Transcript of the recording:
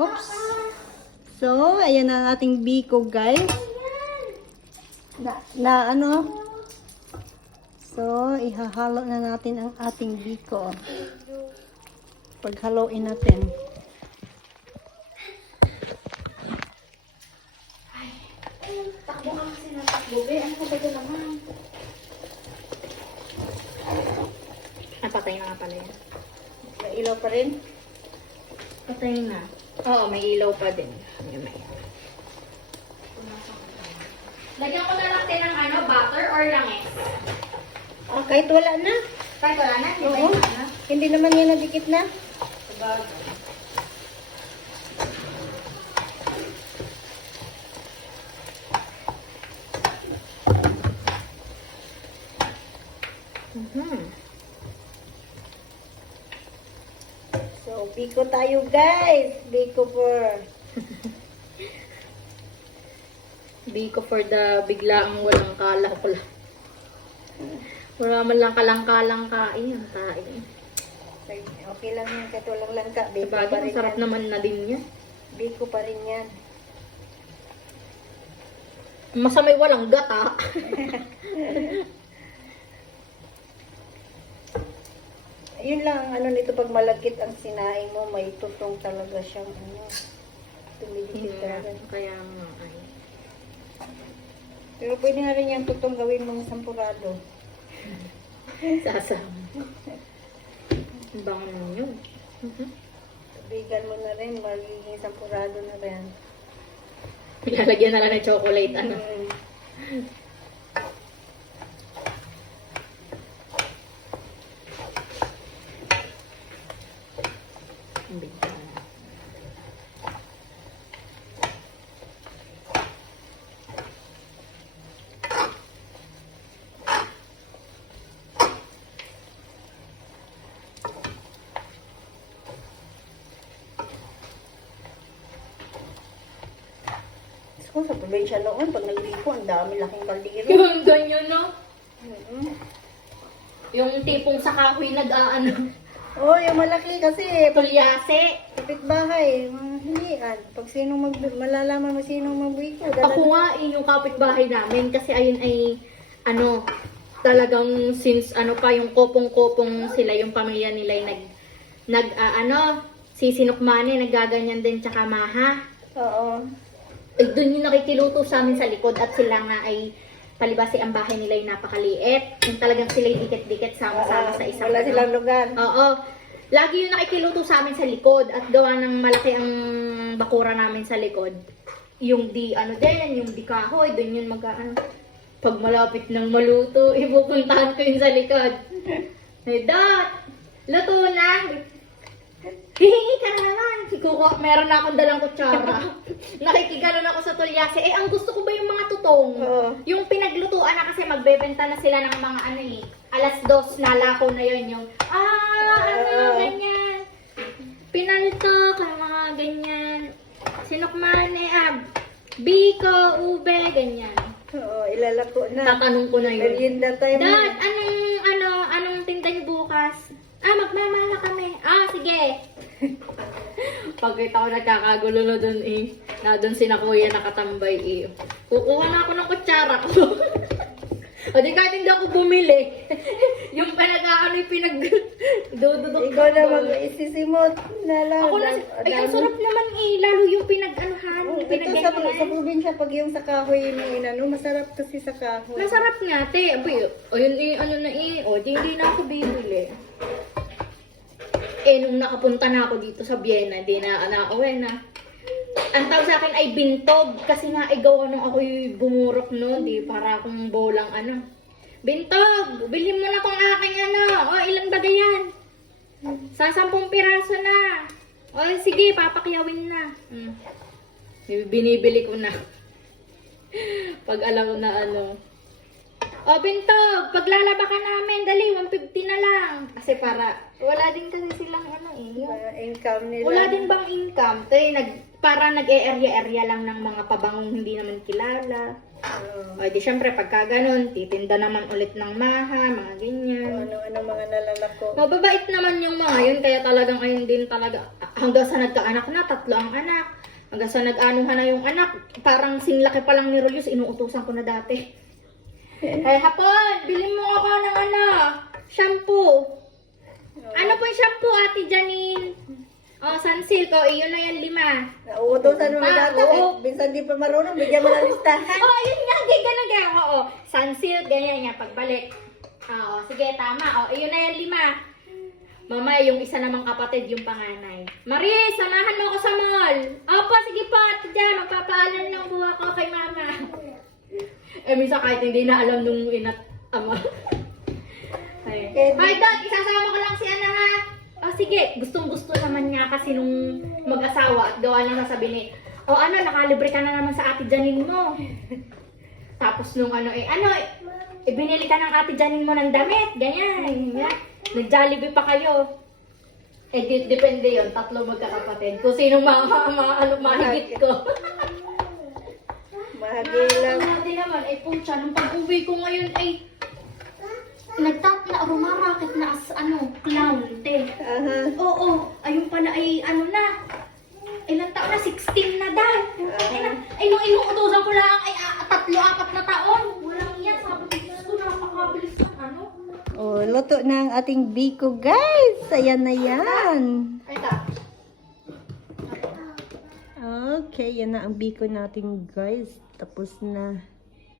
Oops. So, ayan ang ating biko, guys. Ano? So, ihahalo na natin ang ating biko. Paghaloin natin. Takbo ka kasi ng takbo. Ano ba ito naman? Napatay na nga pala yan. May ilaw pa rin. Patay na. Oo, may ilaw pa din. May. Lagyan ko na lang din ng butter or langis. Ah, kahit wala na. Kahit wala na, hindi Oo. ba na? Hindi naman yan nadikit na. Sabagay. So, biko tayo, guys. Biko for... Biko for the biglaang walang kala. Wala man lang kalang-kalang kain. Okay lang yan, kahit walang langka. Biko pa Sabagay, rin masarap yan. naman na din yan. Biko pa rin yan. Masamay walang gata. Yun lang ang nito, pag malagkit ang sinaing mo, may tutong talaga siyang tumidikit talaga. Kaya nga ay. Pero pwede na rin yung tutong gawin mong sampurado. Sasama. Ang bango nun yun. Tubigan mo na rin, magiging sampurado na rin. Ilalagyan na lang ng chocolate. Ang bigla na. Kung sa probinsya noon, pag naglipo, ang dami laking kaldero. Yung ganyan, no? Mm-hmm. Yung tipong sa kahoy nag-aano. Oh, yung malaki kasi, Tulyase. kapitbahay, hilian. Pag sino malalaman mo sino magbiko. Ako nga, yung kapitbahay namin, kasi ayun ay, talagang since, pa, yung kopong-kopong sila, yung pamilya nila ay sisinukmane, naggaganyan din, tsaka maha. Oo. Ay, doon yung nakikiluto sa amin sa likod, at sila nga ay, palibasi ang bahay nila ay napakaliit. Yung talagang sila dikit-dikit, sama-sama sa isang Wala silang lugar. Oo. Lagi yung nakikiluto sa amin sa likod at gawa ng malaki ang bakura namin sa likod. Yung yung di kahoy, doon yun pag malapit ng maluto, ipupuntahan ko yun sa likod. Hey, Dot! Luto na! Hihingi ka na naman! Meron na akong dalang kutsara. Nakikigano ako sa tulyase. Ang gusto ko ba yung mga tutong? Oo. Yung pinaglutuan na kasi magbebenta na sila ng mga alas 2 nalako na yun yung ganyan. Pinaltok, mga ganyan. Sinukmane, biko, ube, ganyan. Oo, ilalako na. Tatanong ko na yun. Merienda time. Dad, anong tinda niyo bukas? Magmamala kami. Sige. Pagkita ko nagkakagulo na dun na dun sina kuya nakatambay kukuha na ako ng kutsara ko. O di kahit hindi ako bumili. Yung pinag-dududok. Ikaw na mag-isisimot na lang. Ako na, ang sarap naman lalo yung pinag-anuhan. Ito sa probinsya, pag yung sa kahoy yung masarap kasi sa kahoy. Masarap nga, te. Ayun di hindi na ako bibili. Nung nakapunta na ako dito sa Vienna, di na uwi na. Ang tawag sa akin ay bintog. Kasi nga, gawa nung ako'y bumurok noon, di para akong bolang Bintog! Bilhin mo na tong aking ilan ba yan? Sa 10 piraso na. Sige, papakyawin na. Binibili ko na. Pag alam ko na Bintog, paglalaba ka namin, dali, 150 na lang. Kasi para, wala din kasi silang Income nila. Wala din bang income? Tayo, para nag-e-area-area lang ng mga pabangong hindi naman kilala. O di syempre pagka ganun, titinda naman ulit ng maha, mga ganyan. Ano mga nalalako. Mababait naman yung mga yun, kaya talagang ayun din talaga. Hanggang sa nagkaanak na, 3 ang anak. Hanggang sa nag-anuhan na yung anak, parang sinlaki pa lang ni Rolius, inuutusan ko na dati. Ay, hapon, bilhin mo ako ng shampoo. Ano po yung shampoo, Ate Janine? Sunsilk, iyon na yan 5. Nauutosan mo Ah, dati. oo. Minsan di pa marunong, bigyan mo ng listahan. Ayun nga, ganyan. Sunsilk, ganyan yan, pagbalik. Sige, tama. Iyon na yan 5. Mama, yung isa namang kapatid, yung panganay. Marie, samahan mo ako sa mall. Opo, sige po, Ate Jan, magpapaalam ng buha ko kay mama. Minsan kahit hindi na alam nung ama. Hi, Dad, isasama ko lang si Ana, ha? Sige, gustong-gusto naman niya kasi nung mag-asawa at gawa lang sasabi ni, nakalibre ka na naman sa Ate Janine mo. Tapos nung binili ka ng Ate Janine mo ng damit, ganyan. Nag-Jollibee pa kayo. Depende yon, 3 magkakapatid. Kung sinong mahigit ko. Mahagilang. Dati naman, pucha, nung pag-uwi ko ngayon, rumarakit na as clown, te. Oo, ayun pala na. Ilang taon na? 16 na daw. Nung inuutosan ko lang 3-4 na taon. Walang yan, sabi ko, Diyos ko, napakabilis ng Luto na ang ating biko, guys. Ayan na yan. Okay, yan na ang biko natin, guys. Tapos na.